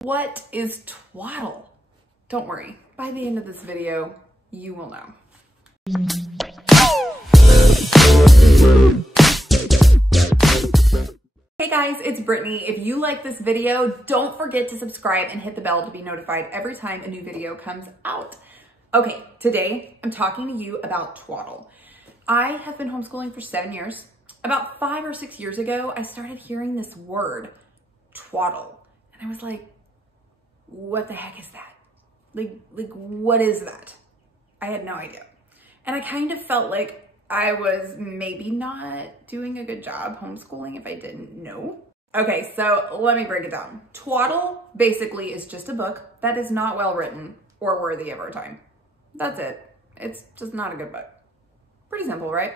What is twaddle? Don't worry, by the end of this video, you will know. Hey guys, it's Brittany. If you like this video, don't forget to subscribe and hit the bell to be notified every time a new video comes out. Okay, today I'm talking to you about twaddle. I have been homeschooling for 7 years. About 5 or 6 years ago, I started hearing this word, twaddle. And I was like, what the heck is that? Like what is that? I had no idea. And I kind of felt like I was maybe not doing a good job homeschooling if I didn't know. Okay, so let me break it down. Twaddle basically is just a book that is not well written or worthy of our time. That's it. It's just not a good book. Pretty simple, right?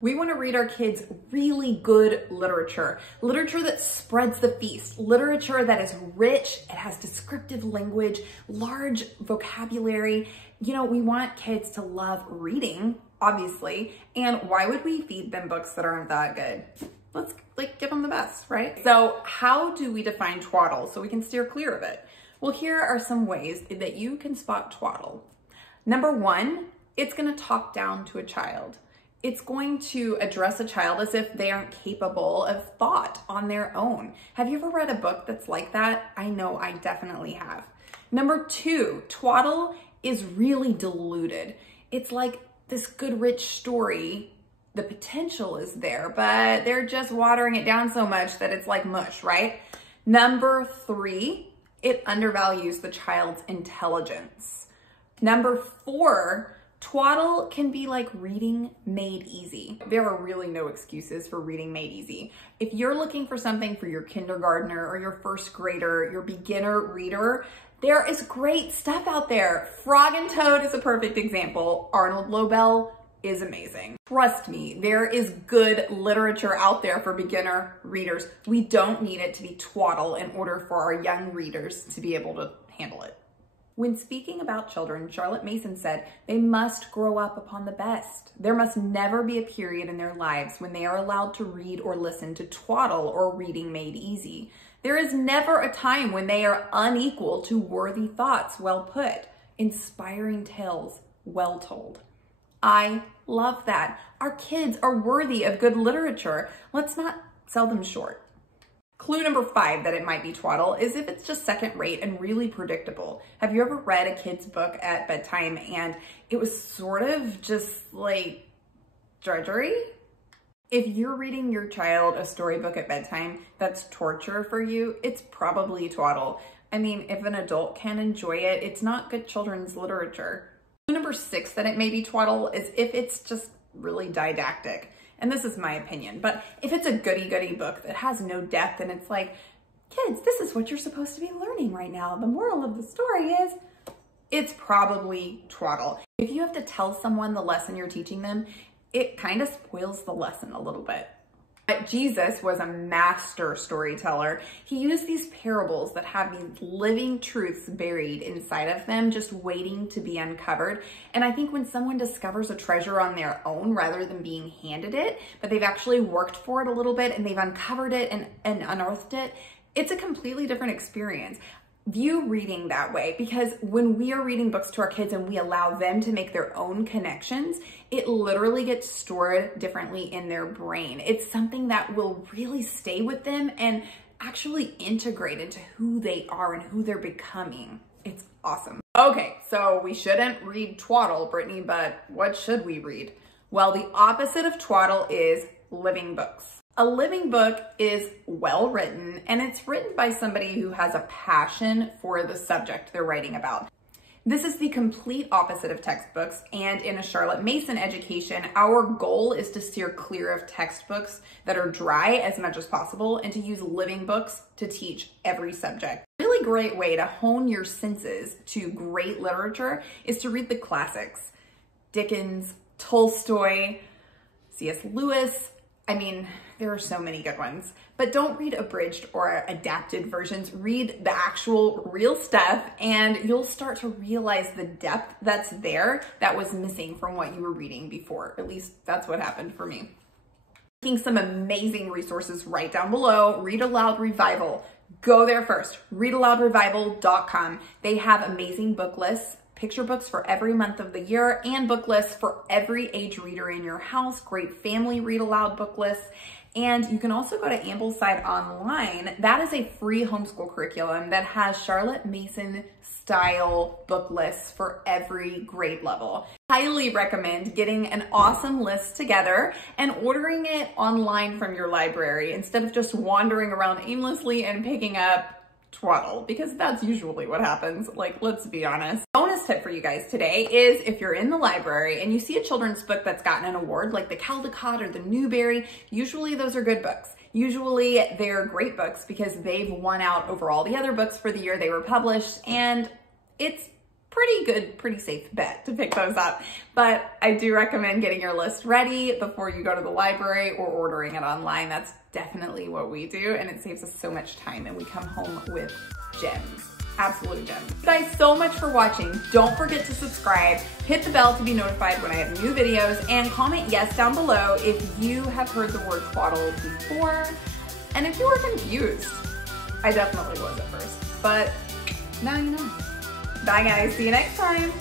We want to read our kids really good literature. Literature that spreads the feast. Literature that is rich, it has descriptive language, large vocabulary. You know, we want kids to love reading, obviously. And why would we feed them books that aren't that good? Let's give them the best, right? So how do we define twaddle so we can steer clear of it? Well, here are some ways that you can spot twaddle. Number one, it's going to talk down to a child. It's going to address a child as if they aren't capable of thought on their own. Have you ever read a book that's like that? I know I definitely have. Number two, twaddle is really diluted. It's like this good, rich story. The potential is there, but they're just watering it down so much that it's like mush, right? Number three, it undervalues the child's intelligence. Number four, twaddle can be like reading made easy. There are really no excuses for reading made easy. If you're looking for something for your kindergartner or your first grader, your beginner reader, there is great stuff out there. Frog and Toad is a perfect example. Arnold Lobel is amazing. Trust me, there is good literature out there for beginner readers. We don't need it to be twaddle in order for our young readers to be able to handle it. When speaking about children, Charlotte Mason said, they must grow up upon the best. There must never be a period in their lives when they are allowed to read or listen to twaddle or reading made easy. There is never a time when they are unequal to worthy thoughts well put, inspiring tales well told. I love that. Our kids are worthy of good literature. Let's not sell them short. Clue number 5 that it might be twaddle is if it's just second rate and really predictable. Have you ever read a kid's book at bedtime and it was sort of just like drudgery? If you're reading your child a storybook at bedtime that's torture for you, it's probably twaddle. I mean, if an adult can enjoy it, it's not good children's literature. Clue number 6 that it may be twaddle is if it's just really didactic. And this is my opinion, but if it's a goody-goody book that has no depth and it's like, kids, this is what you're supposed to be learning right now. The moral of the story is, it's probably twaddle. If you have to tell someone the lesson you're teaching them, it kind of spoils the lesson a little bit. But Jesus was a master storyteller. He used these parables that have these living truths buried inside of them, just waiting to be uncovered. And I think when someone discovers a treasure on their own rather than being handed it, but they've actually worked for it a little bit and they've uncovered it and unearthed it, it's a completely different experience. View reading that way, because when we are reading books to our kids and we allow them to make their own connections, it literally gets stored differently in their brain. It's something that will really stay with them and actually integrate into who they are and who they're becoming. It's awesome. Okay, so we shouldn't read twaddle, Brittany, but what should we read? Well, the opposite of twaddle is living books. A living book is well written, and it's written by somebody who has a passion for the subject they're writing about. This is the complete opposite of textbooks, and in a Charlotte Mason education, our goal is to steer clear of textbooks that are dry as much as possible and to use living books to teach every subject. A really great way to hone your senses to great literature is to read the classics. Dickens, Tolstoy, C.S. Lewis. I mean, there are so many good ones, but don't read abridged or adapted versions. Read the actual real stuff and you'll start to realize the depth that's there that was missing from what you were reading before. At least that's what happened for me. Some amazing resources right down below. Read Aloud Revival, go there first, readaloudrevival.com. They have amazing book lists, picture books for every month of the year, and book lists for every age reader in your house, great family read aloud book lists. And you can also go to Ambleside Online. That is a free homeschool curriculum that has Charlotte Mason style book lists for every grade level. Highly recommend getting an awesome list together and ordering it online from your library instead of just wandering around aimlessly and picking up Twaddle, because that's usually what happens. Like, let's be honest. Bonus tip for you guys today is if you're in the library and you see a children's book that's gotten an award, like the Caldecott or the Newbery, usually those are good books. Usually they're great books because they've won out over all the other books for the year they were published, and it's pretty good, pretty safe bet to pick those up. But I do recommend getting your list ready before you go to the library or ordering it online. That's definitely what we do, and it saves us so much time, and we come home with gems. Absolute gems. Thank you guys so much for watching. Don't forget to subscribe, hit the bell to be notified when I have new videos, and comment yes down below if you have heard the word twaddle before, and if you were confused. I definitely was at first, but now you know. Bye guys, see you next time.